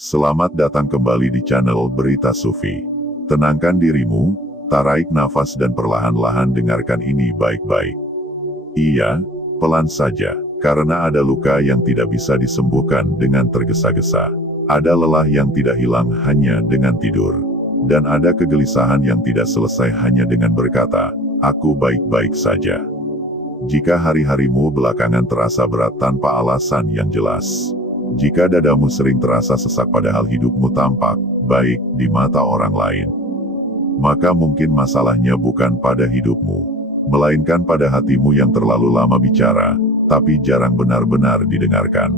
Selamat datang kembali di channel Berita Sufi. Tenangkan dirimu, tarik nafas dan perlahan-lahan dengarkan ini baik-baik. Iya, pelan saja, karena ada luka yang tidak bisa disembuhkan dengan tergesa-gesa. Ada lelah yang tidak hilang hanya dengan tidur. Dan ada kegelisahan yang tidak selesai hanya dengan berkata, "Aku baik-baik saja." Jika hari-harimu belakangan terasa berat tanpa alasan yang jelas. Jika dadamu sering terasa sesak padahal hidupmu tampak baik di mata orang lain. Maka mungkin masalahnya bukan pada hidupmu, melainkan pada hatimu yang terlalu lama bicara, tapi jarang benar-benar didengarkan.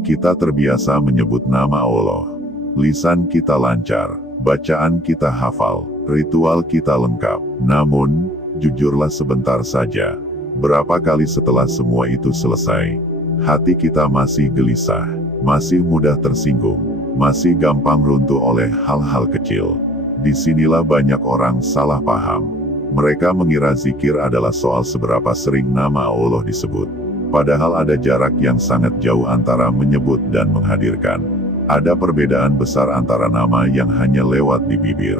Kita terbiasa menyebut nama Allah. Lisan kita lancar, bacaan kita hafal, ritual kita lengkap. Namun, jujurlah sebentar saja. Berapa kali setelah semua itu selesai, hati kita masih gelisah, masih mudah tersinggung, masih gampang runtuh oleh hal-hal kecil. Disinilah banyak orang salah paham. Mereka mengira zikir adalah soal seberapa sering nama Allah disebut. Padahal ada jarak yang sangat jauh antara menyebut dan menghadirkan. Ada perbedaan besar antara nama yang hanya lewat di bibir,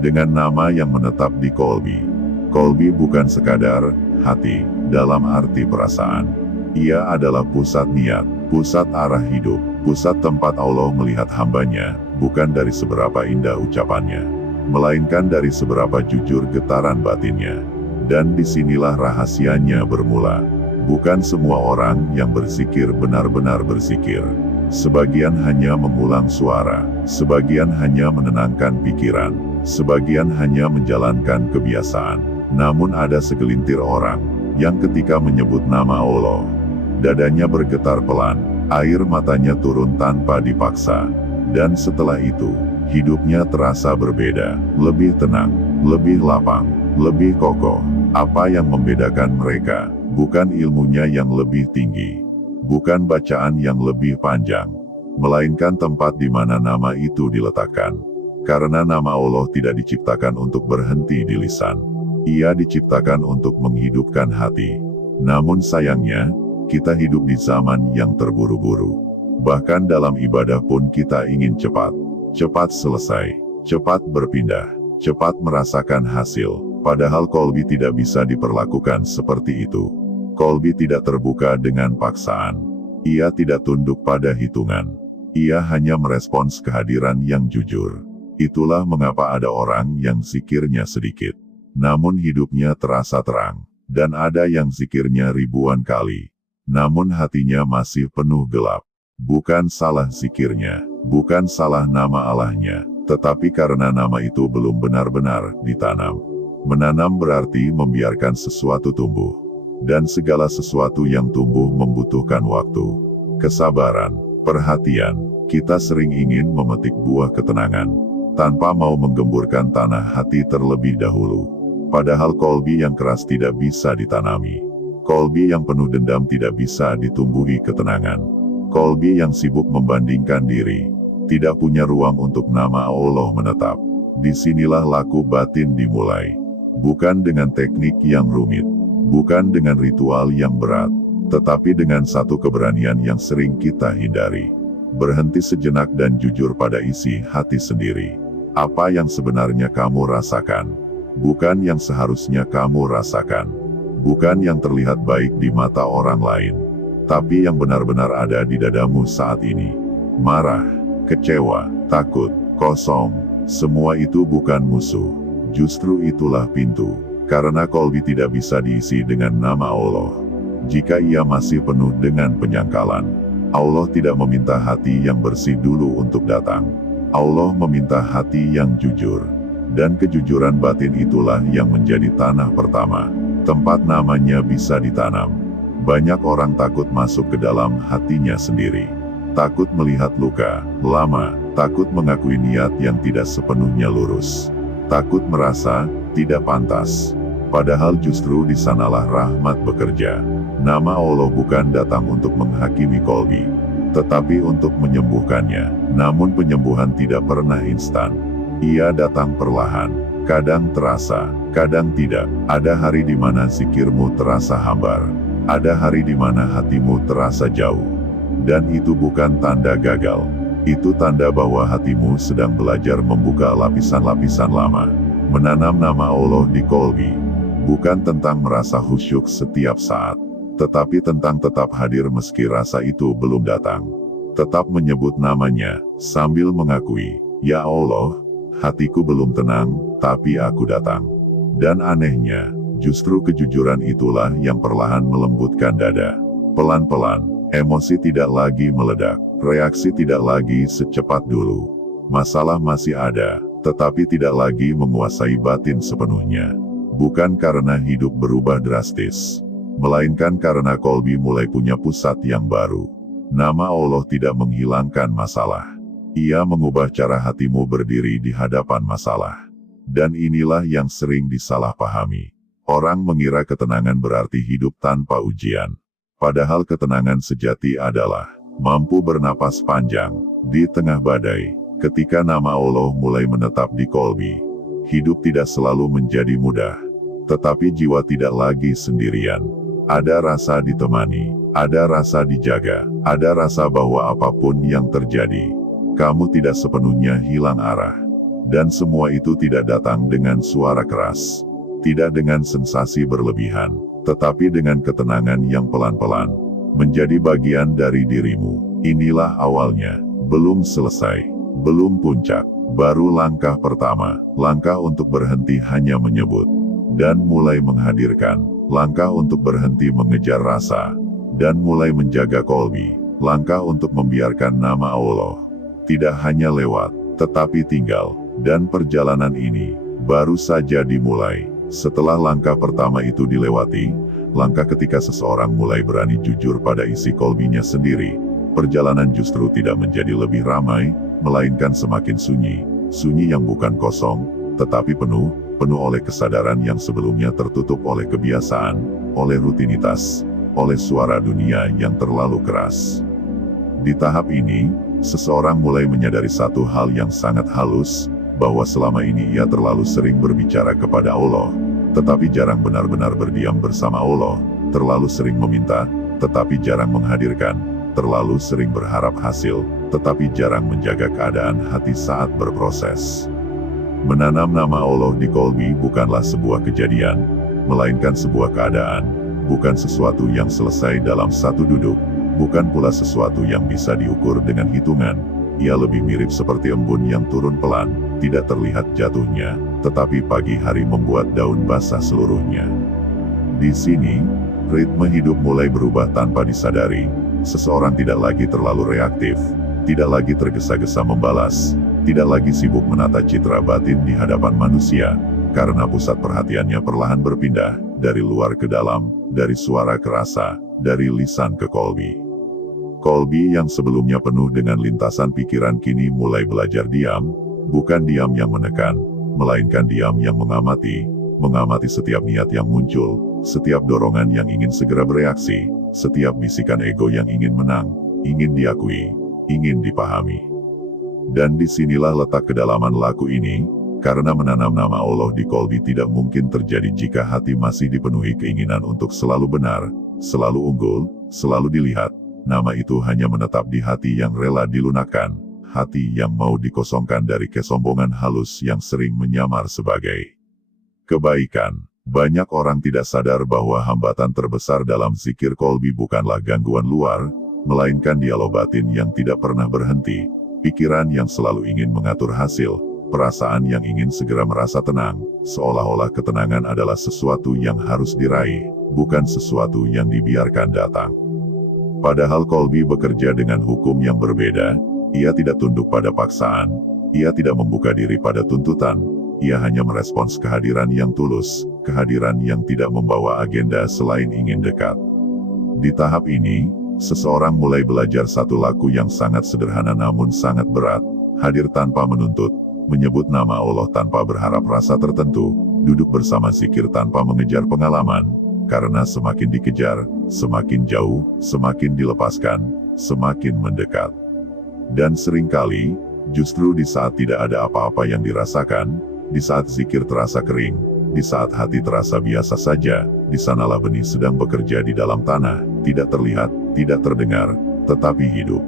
dengan nama yang menetap di kolbi. Kolbi bukan sekadar hati, dalam arti perasaan. Ia adalah pusat niat, pusat arah hidup, pusat tempat Allah melihat hambanya, bukan dari seberapa indah ucapannya, melainkan dari seberapa jujur getaran batinnya. Dan disinilah rahasianya bermula. Bukan semua orang yang berzikir benar-benar berzikir. Sebagian hanya mengulang suara, sebagian hanya menenangkan pikiran, sebagian hanya menjalankan kebiasaan. Namun ada segelintir orang, yang ketika menyebut nama Allah, dadanya bergetar pelan, air matanya turun tanpa dipaksa. Dan setelah itu, hidupnya terasa berbeda, lebih tenang, lebih lapang, lebih kokoh. Apa yang membedakan mereka? Bukan ilmunya yang lebih tinggi, bukan bacaan yang lebih panjang, melainkan tempat di mana nama itu diletakkan. Karena nama Allah tidak diciptakan untuk berhenti di lisan. Ia diciptakan untuk menghidupkan hati. Namun sayangnya, kita hidup di zaman yang terburu-buru. Bahkan dalam ibadah pun kita ingin cepat. Cepat selesai, cepat berpindah, cepat merasakan hasil. Padahal kolbi tidak bisa diperlakukan seperti itu. Kolbi tidak terbuka dengan paksaan. Ia tidak tunduk pada hitungan. Ia hanya merespons kehadiran yang jujur. Itulah mengapa ada orang yang zikirnya sedikit, namun hidupnya terasa terang. Dan ada yang zikirnya ribuan kali, namun hatinya masih penuh gelap. Bukan salah zikirnya, bukan salah nama Allahnya, tetapi karena nama itu belum benar-benar ditanam. Menanam berarti membiarkan sesuatu tumbuh. Dan segala sesuatu yang tumbuh membutuhkan waktu, kesabaran, perhatian. Kita sering ingin memetik buah ketenangan, tanpa mau menggemburkan tanah hati terlebih dahulu. Padahal kolbi yang keras tidak bisa ditanami. Kolbi yang penuh dendam tidak bisa ditumbuhi ketenangan. Kolbi yang sibuk membandingkan diri, tidak punya ruang untuk nama Allah menetap. Disinilah laku batin dimulai. Bukan dengan teknik yang rumit, bukan dengan ritual yang berat, tetapi dengan satu keberanian yang sering kita hindari. Berhenti sejenak dan jujur pada isi hati sendiri. Apa yang sebenarnya kamu rasakan, bukan yang seharusnya kamu rasakan. Bukan yang terlihat baik di mata orang lain, tapi yang benar-benar ada di dadamu saat ini. Marah, kecewa, takut, kosong, semua itu bukan musuh. Justru itulah pintu. Karena kolbi tidak bisa diisi dengan nama Allah jika ia masih penuh dengan penyangkalan. Allah tidak meminta hati yang bersih dulu untuk datang. Allah meminta hati yang jujur. Dan kejujuran batin itulah yang menjadi tanah pertama, tempat namanya bisa ditanam. Banyak orang takut masuk ke dalam hatinya sendiri. Takut melihat luka lama, takut mengakui niat yang tidak sepenuhnya lurus. Takut merasa tidak pantas. Padahal justru di sanalah rahmat bekerja. Nama Allah bukan datang untuk menghakimi kolbi, tetapi untuk menyembuhkannya. Namun penyembuhan tidak pernah instan. Ia datang perlahan, kadang terasa, kadang tidak. Ada hari di mana zikirmu terasa hambar. Ada hari di mana hatimu terasa jauh. Dan itu bukan tanda gagal. Itu tanda bahwa hatimu sedang belajar membuka lapisan-lapisan lama. Menanam nama Allah di kolbi, bukan tentang merasa khusyuk setiap saat, tetapi tentang tetap hadir meski rasa itu belum datang. Tetap menyebut namanya, sambil mengakui, "Ya Allah, hatiku belum tenang, tapi aku datang." Dan anehnya, justru kejujuran itulah yang perlahan melembutkan dada. Pelan-pelan, emosi tidak lagi meledak, reaksi tidak lagi secepat dulu. Masalah masih ada, tetapi tidak lagi menguasai batin sepenuhnya. Bukan karena hidup berubah drastis, melainkan karena kolbi mulai punya pusat yang baru. Nama Allah tidak menghilangkan masalah. Ia mengubah cara hatimu berdiri di hadapan masalah. Dan inilah yang sering disalahpahami. Orang mengira ketenangan berarti hidup tanpa ujian. Padahal ketenangan sejati adalah mampu bernapas panjang di tengah badai. Ketika nama Allah mulai menetap di kolbi, hidup tidak selalu menjadi mudah. Tetapi jiwa tidak lagi sendirian. Ada rasa ditemani, ada rasa dijaga, ada rasa bahwa apapun yang terjadi, kamu tidak sepenuhnya hilang arah. Dan semua itu tidak datang dengan suara keras, tidak dengan sensasi berlebihan, tetapi dengan ketenangan yang pelan-pelan menjadi bagian dari dirimu. Inilah awalnya, belum selesai, belum puncak, baru langkah pertama, langkah untuk berhenti hanya menyebut, dan mulai menghadirkan, langkah untuk berhenti mengejar rasa, dan mulai menjaga kolbi, langkah untuk membiarkan nama Allah tidak hanya lewat, tetapi tinggal. Dan perjalanan ini baru saja dimulai. Setelah langkah pertama itu dilewati, langkah ketika seseorang mulai berani jujur pada isi kolbinya sendiri, perjalanan justru tidak menjadi lebih ramai, melainkan semakin sunyi. Sunyi yang bukan kosong, tetapi penuh oleh kesadaran yang sebelumnya tertutup oleh kebiasaan, oleh rutinitas, oleh suara dunia yang terlalu keras. Di tahap ini, seseorang mulai menyadari satu hal yang sangat halus, bahwa selama ini ia terlalu sering berbicara kepada Allah, tetapi jarang benar-benar berdiam bersama Allah, terlalu sering meminta, tetapi jarang menghadirkan, terlalu sering berharap hasil, tetapi jarang menjaga keadaan hati saat berproses. Menanam nama Allah di kolbi bukanlah sebuah kejadian, melainkan sebuah keadaan, bukan sesuatu yang selesai dalam satu duduk, bukan pula sesuatu yang bisa diukur dengan hitungan. Ia lebih mirip seperti embun yang turun pelan, tidak terlihat jatuhnya, tetapi pagi hari membuat daun basah seluruhnya. Di sini, ritme hidup mulai berubah tanpa disadari. Seseorang tidak lagi terlalu reaktif, tidak lagi tergesa-gesa membalas, tidak lagi sibuk menata citra batin di hadapan manusia, karena pusat perhatiannya perlahan berpindah, dari luar ke dalam, dari suara ke rasa, dari lisan ke kolbi. Kolbi yang sebelumnya penuh dengan lintasan pikiran kini mulai belajar diam, bukan diam yang menekan, melainkan diam yang mengamati setiap niat yang muncul, setiap dorongan yang ingin segera bereaksi, setiap bisikan ego yang ingin menang, ingin diakui, ingin dipahami. Dan disinilah letak kedalaman laku ini, karena menanam nama Allah di kolbi tidak mungkin terjadi jika hati masih dipenuhi keinginan untuk selalu benar, selalu unggul, selalu dilihat. Nama itu hanya menetap di hati yang rela dilunakkan, hati yang mau dikosongkan dari kesombongan halus yang sering menyamar sebagai kebaikan. Banyak orang tidak sadar bahwa hambatan terbesar dalam zikir kolbi bukanlah gangguan luar, melainkan dialog batin yang tidak pernah berhenti, pikiran yang selalu ingin mengatur hasil, perasaan yang ingin segera merasa tenang, seolah-olah ketenangan adalah sesuatu yang harus diraih, bukan sesuatu yang dibiarkan datang. Padahal kolbi bekerja dengan hukum yang berbeda, ia tidak tunduk pada paksaan, ia tidak membuka diri pada tuntutan, ia hanya merespons kehadiran yang tulus, kehadiran yang tidak membawa agenda selain ingin dekat. Di tahap ini, seseorang mulai belajar satu laku yang sangat sederhana namun sangat berat, hadir tanpa menuntut, menyebut nama Allah tanpa berharap rasa tertentu, duduk bersama zikir tanpa mengejar pengalaman, karena semakin dikejar, semakin jauh, semakin dilepaskan, semakin mendekat. Dan seringkali, justru di saat tidak ada apa-apa yang dirasakan, di saat zikir terasa kering, di saat hati terasa biasa saja, di sanalah benih sedang bekerja di dalam tanah, tidak terlihat, tidak terdengar, tetapi hidup.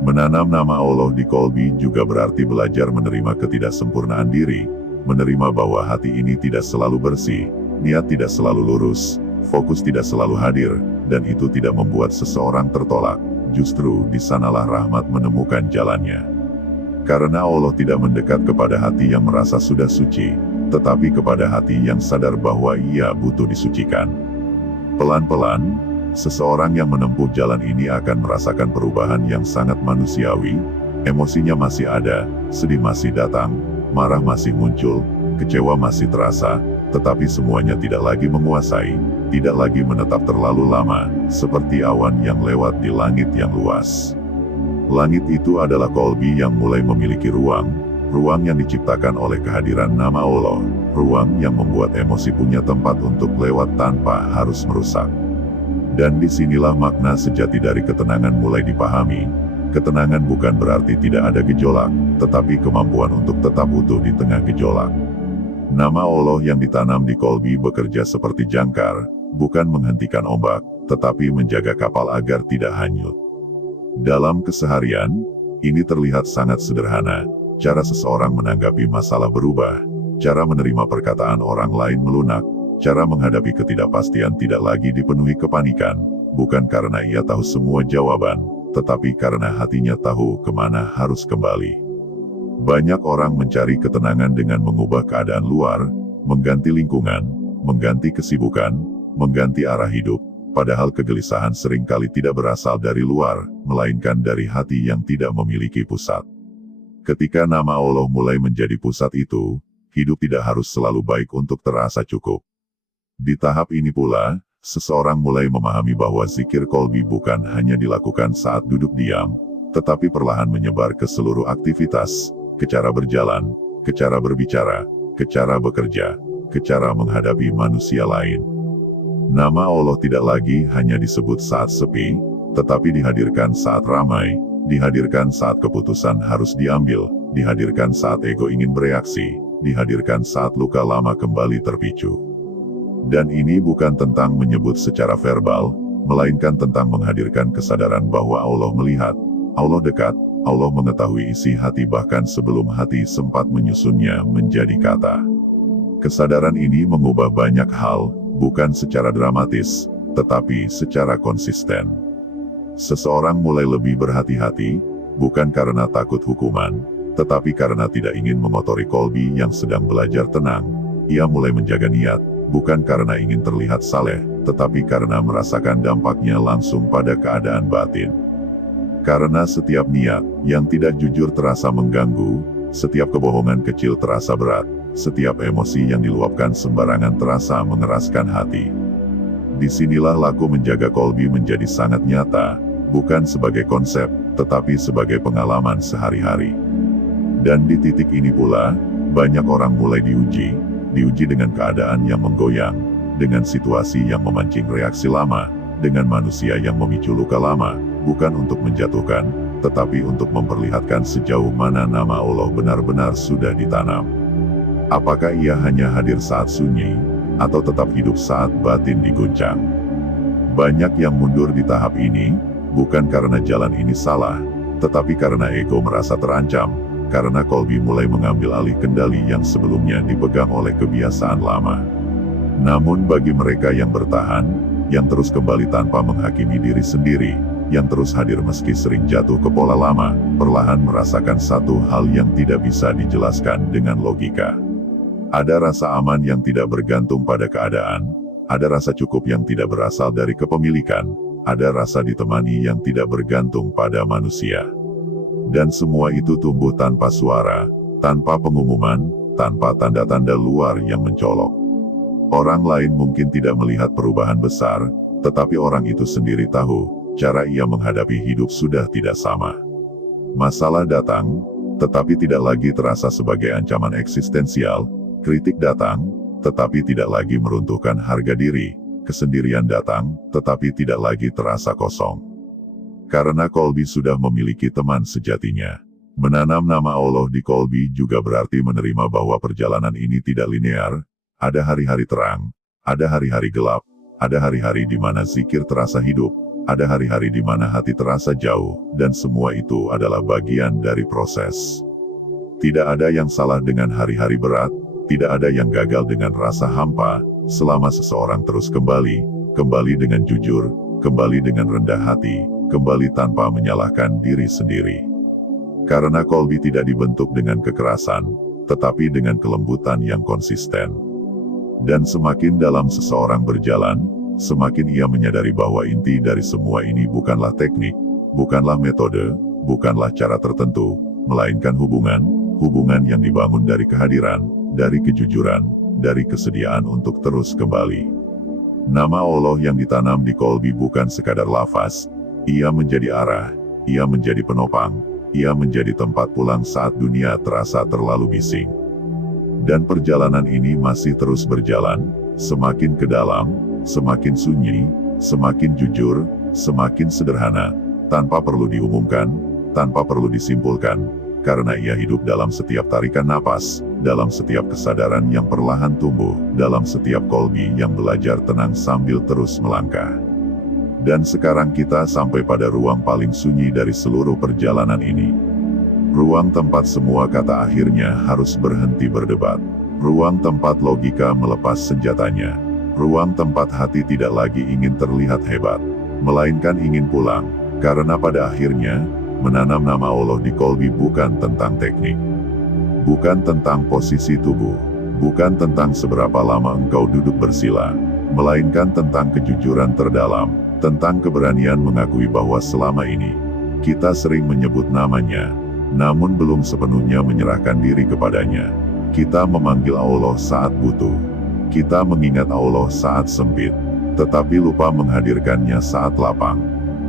Menanam nama Allah di kolbi juga berarti belajar menerima ketidaksempurnaan diri, menerima bahwa hati ini tidak selalu bersih, niat tidak selalu lurus, fokus tidak selalu hadir, dan itu tidak membuat seseorang tertolak. Justru di sanalah rahmat menemukan jalannya. Karena Allah tidak mendekat kepada hati yang merasa sudah suci, tetapi kepada hati yang sadar bahwa ia butuh disucikan. Pelan-pelan, seseorang yang menempuh jalan ini akan merasakan perubahan yang sangat manusiawi. Emosinya masih ada, sedih masih datang, marah masih muncul, kecewa masih terasa, tetapi semuanya tidak lagi menguasai, tidak lagi menetap terlalu lama, seperti awan yang lewat di langit yang luas. Langit itu adalah kolbi yang mulai memiliki ruang yang diciptakan oleh kehadiran nama Allah, ruang yang membuat emosi punya tempat untuk lewat tanpa harus merusak. Dan disinilah makna sejati dari ketenangan mulai dipahami. Ketenangan bukan berarti tidak ada gejolak, tetapi kemampuan untuk tetap utuh di tengah gejolak. Nama Allah yang ditanam di kolbi bekerja seperti jangkar, bukan menghentikan ombak, tetapi menjaga kapal agar tidak hanyut. Dalam keseharian, ini terlihat sangat sederhana. Cara seseorang menanggapi masalah berubah, cara menerima perkataan orang lain melunak, cara menghadapi ketidakpastian tidak lagi dipenuhi kepanikan, bukan karena ia tahu semua jawaban, tetapi karena hatinya tahu kemana harus kembali. Banyak orang mencari ketenangan dengan mengubah keadaan luar, mengganti lingkungan, mengganti kesibukan, mengganti arah hidup, padahal kegelisahan seringkali tidak berasal dari luar, melainkan dari hati yang tidak memiliki pusat. Ketika nama Allah mulai menjadi pusat itu, hidup tidak harus selalu baik untuk terasa cukup. Di tahap ini pula, seseorang mulai memahami bahwa zikir kolbi bukan hanya dilakukan saat duduk diam, tetapi perlahan menyebar ke seluruh aktivitas, ke cara berjalan, ke cara berbicara, ke cara bekerja, ke cara menghadapi manusia lain. Nama Allah tidak lagi hanya disebut saat sepi, tetapi dihadirkan saat ramai, dihadirkan saat keputusan harus diambil, dihadirkan saat ego ingin bereaksi, dihadirkan saat luka lama kembali terpicu. Dan ini bukan tentang menyebut secara verbal, melainkan tentang menghadirkan kesadaran bahwa Allah melihat, Allah dekat, Allah mengetahui isi hati bahkan sebelum hati sempat menyusunnya menjadi kata. Kesadaran ini mengubah banyak hal, bukan secara dramatis, tetapi secara konsisten. Seseorang mulai lebih berhati-hati, bukan karena takut hukuman, tetapi karena tidak ingin mengotori kolbi yang sedang belajar tenang. Ia mulai menjaga niat, bukan karena ingin terlihat saleh, tetapi karena merasakan dampaknya langsung pada keadaan batin. Karena setiap niat yang tidak jujur terasa mengganggu, setiap kebohongan kecil terasa berat, setiap emosi yang diluapkan sembarangan terasa mengeraskan hati. Disinilah laku menjaga kolbi menjadi sangat nyata, bukan sebagai konsep, tetapi sebagai pengalaman sehari-hari. Dan di titik ini pula, banyak orang mulai diuji dengan keadaan yang menggoyang, dengan situasi yang memancing reaksi lama, dengan manusia yang memicu luka lama, bukan untuk menjatuhkan, tetapi untuk memperlihatkan sejauh mana nama Allah benar-benar sudah ditanam. Apakah ia hanya hadir saat sunyi, atau tetap hidup saat batin diguncang? Banyak yang mundur di tahap ini, bukan karena jalan ini salah, tetapi karena ego merasa terancam, karena kolbi mulai mengambil alih kendali yang sebelumnya dipegang oleh kebiasaan lama. Namun bagi mereka yang bertahan, yang terus kembali tanpa menghakimi diri sendiri, yang terus hadir meski sering jatuh ke pola lama, perlahan merasakan satu hal yang tidak bisa dijelaskan dengan logika. Ada rasa aman yang tidak bergantung pada keadaan, ada rasa cukup yang tidak berasal dari kepemilikan, ada rasa ditemani yang tidak bergantung pada manusia. Dan semua itu tumbuh tanpa suara, tanpa pengumuman, tanpa tanda-tanda luar yang mencolok. Orang lain mungkin tidak melihat perubahan besar, tetapi orang itu sendiri tahu, cara ia menghadapi hidup sudah tidak sama. Masalah datang, tetapi tidak lagi terasa sebagai ancaman eksistensial, kritik datang, tetapi tidak lagi meruntuhkan harga diri, kesendirian datang, tetapi tidak lagi terasa kosong. Karena kolbi sudah memiliki teman sejatinya. Menanam nama Allah di kolbi juga berarti menerima bahwa perjalanan ini tidak linear, ada hari-hari terang, ada hari-hari gelap, ada hari-hari di mana zikir terasa hidup, Ada hari-hari di mana hati terasa jauh, dan semua itu adalah bagian dari proses. Tidak ada yang salah dengan hari-hari berat, tidak ada yang gagal dengan rasa hampa, selama seseorang terus kembali dengan jujur, kembali dengan rendah hati, kembali tanpa menyalahkan diri sendiri. Karena Kolbi tidak dibentuk dengan kekerasan, tetapi dengan kelembutan yang konsisten. Dan semakin dalam seseorang berjalan, semakin ia menyadari bahwa inti dari semua ini bukanlah teknik, bukanlah metode, bukanlah cara tertentu, melainkan hubungan yang dibangun dari kehadiran, dari kejujuran, dari kesediaan untuk terus kembali. Nama Allah yang ditanam di Kolbi bukan sekadar lafaz, ia menjadi arah, ia menjadi penopang, ia menjadi tempat pulang saat dunia terasa terlalu bising. Dan perjalanan ini masih terus berjalan, semakin ke dalam, semakin sunyi, semakin jujur, semakin sederhana, tanpa perlu diumumkan, tanpa perlu disimpulkan, karena ia hidup dalam setiap tarikan napas, dalam setiap kesadaran yang perlahan tumbuh, dalam setiap Kolbi yang belajar tenang sambil terus melangkah. Dan sekarang kita sampai pada ruang paling sunyi dari seluruh perjalanan ini. Ruang tempat semua kata akhirnya harus berhenti berdebat. Ruang tempat logika melepas senjatanya. Ruang tempat hati tidak lagi ingin terlihat hebat, melainkan ingin pulang, karena pada akhirnya, menanam nama Allah di Kolbi bukan tentang teknik, bukan tentang posisi tubuh, bukan tentang seberapa lama engkau duduk bersila, melainkan tentang kejujuran terdalam, tentang keberanian mengakui bahwa selama ini, kita sering menyebut namanya, namun belum sepenuhnya menyerahkan diri kepadanya. Kita memanggil Allah saat butuh. Kita mengingat Allah saat sempit, tetapi lupa menghadirkannya saat lapang.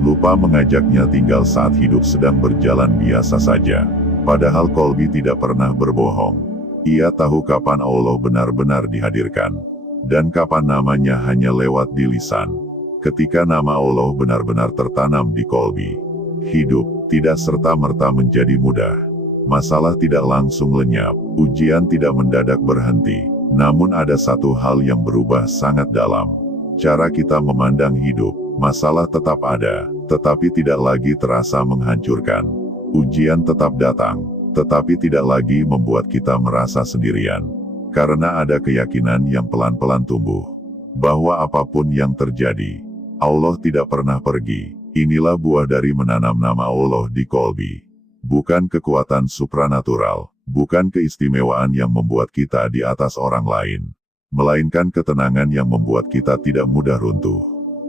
Lupa mengajaknya tinggal saat hidup sedang berjalan biasa saja. Padahal Kolbi tidak pernah berbohong. Ia tahu kapan Allah benar-benar dihadirkan, dan kapan namanya hanya lewat di lisan. Ketika nama Allah benar-benar tertanam di Kolbi, hidup tidak serta-merta menjadi mudah. Masalah tidak langsung lenyap, ujian tidak mendadak berhenti. Namun ada satu hal yang berubah sangat dalam. Cara kita memandang hidup, masalah tetap ada, tetapi tidak lagi terasa menghancurkan. Ujian tetap datang, tetapi tidak lagi membuat kita merasa sendirian. Karena ada keyakinan yang pelan-pelan tumbuh, bahwa apapun yang terjadi, Allah tidak pernah pergi. Inilah buah dari menanam nama Allah di Kolbi. Bukan kekuatan supranatural, bukan keistimewaan yang membuat kita di atas orang lain, melainkan ketenangan yang membuat kita tidak mudah runtuh.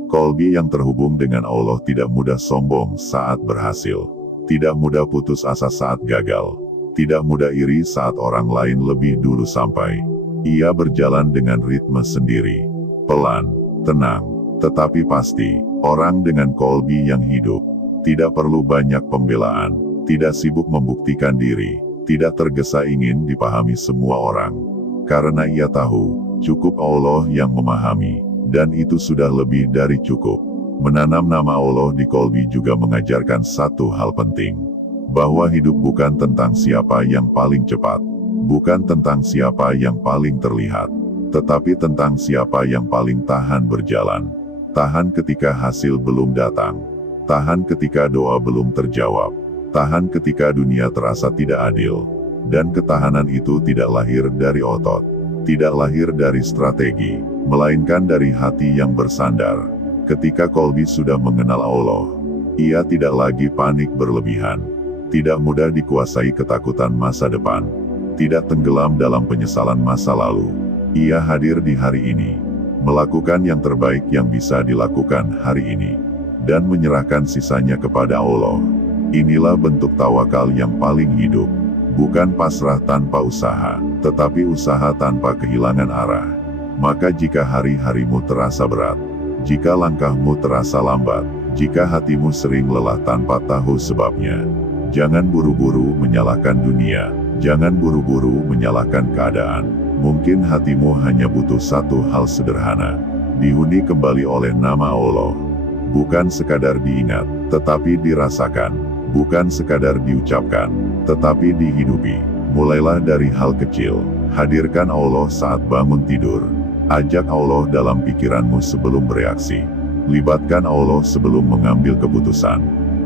Kolbi yang terhubung dengan Allah tidak mudah sombong saat berhasil, tidak mudah putus asa saat gagal, tidak mudah iri saat orang lain lebih dulu sampai. Ia berjalan dengan ritme sendiri, pelan, tenang, tetapi pasti. Orang dengan Kolbi yang hidup, tidak perlu banyak pembelaan, tidak sibuk membuktikan diri, tidak tergesa ingin dipahami semua orang. Karena ia tahu, cukup Allah yang memahami, dan itu sudah lebih dari cukup. Menanam nama Allah di Kolbi juga mengajarkan satu hal penting, bahwa hidup bukan tentang siapa yang paling cepat, bukan tentang siapa yang paling terlihat, tetapi tentang siapa yang paling tahan berjalan. Tahan ketika hasil belum datang, tahan ketika doa belum terjawab, tahan ketika dunia terasa tidak adil, dan ketahanan itu tidak lahir dari otot, tidak lahir dari strategi, melainkan dari hati yang bersandar. Ketika Kolbi sudah mengenal Allah, ia tidak lagi panik berlebihan, tidak mudah dikuasai ketakutan masa depan, tidak tenggelam dalam penyesalan masa lalu. Ia hadir di hari ini, melakukan yang terbaik yang bisa dilakukan hari ini, dan menyerahkan sisanya kepada Allah. Inilah bentuk tawakal yang paling hidup. Bukan pasrah tanpa usaha, tetapi usaha tanpa kehilangan arah. Maka jika hari-harimu terasa berat, jika langkahmu terasa lambat, jika hatimu sering lelah tanpa tahu sebabnya, jangan buru-buru menyalahkan dunia, jangan buru-buru menyalahkan keadaan. Mungkin hatimu hanya butuh satu hal sederhana, dihuni kembali oleh nama Allah. Bukan sekadar diingat, tetapi dirasakan. Bukan sekadar diucapkan, tetapi dihidupi. Mulailah dari hal kecil. Hadirkan Allah saat bangun tidur. Ajak Allah dalam pikiranmu sebelum bereaksi. Libatkan Allah sebelum mengambil keputusan.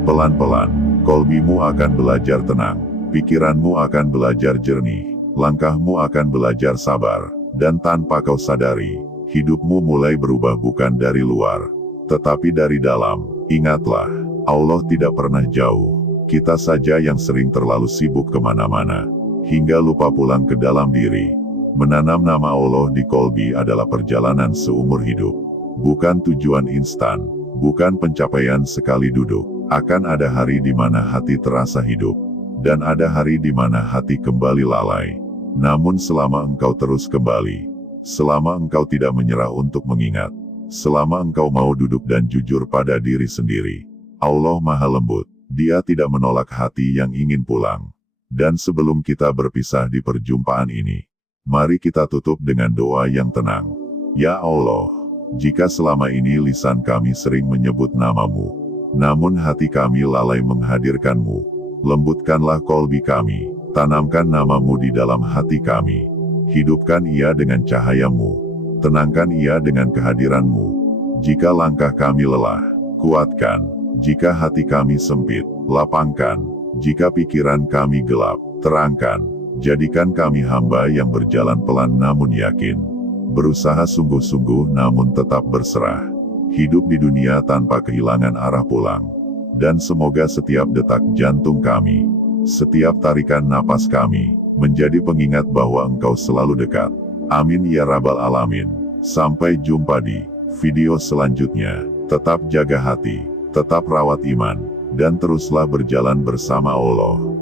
Pelan-pelan, kolbimu akan belajar tenang, pikiranmu akan belajar jernih, langkahmu akan belajar sabar, dan tanpa kau sadari, hidupmu mulai berubah bukan dari luar, tetapi dari dalam. Ingatlah, Allah tidak pernah jauh. Kita saja yang sering terlalu sibuk kemana-mana, hingga lupa pulang ke dalam diri. Menanam nama Allah di kolbi adalah perjalanan seumur hidup. Bukan tujuan instan, bukan pencapaian sekali duduk. Akan ada hari di mana hati terasa hidup, dan ada hari di mana hati kembali lalai. Namun selama engkau terus kembali, selama engkau tidak menyerah untuk mengingat, selama engkau mau duduk dan jujur pada diri sendiri, Allah Maha Lembut. Dia tidak menolak hati yang ingin pulang. Dan sebelum kita berpisah di perjumpaan ini, mari kita tutup dengan doa yang tenang. Ya Allah, jika selama ini lisan kami sering menyebut nama-Mu, namun hati kami lalai menghadirkan-Mu, lembutkanlah kolbi kami, tanamkan nama-Mu di dalam hati kami, hidupkan ia dengan cahaya-Mu, tenangkan ia dengan kehadiran-Mu. Jika langkah kami lelah, kuatkan. Jika hati kami sempit, lapangkan. Jika pikiran kami gelap, terangkan. Jadikan kami hamba yang berjalan pelan namun yakin, berusaha sungguh-sungguh namun tetap berserah, hidup di dunia tanpa kehilangan arah pulang. Dan semoga setiap detak jantung kami, setiap tarikan napas kami, menjadi pengingat bahwa Engkau selalu dekat. Amin ya Rabbal Alamin. Sampai jumpa di video selanjutnya. Tetap jaga hati, tetap rawat iman, dan teruslah berjalan bersama Allah.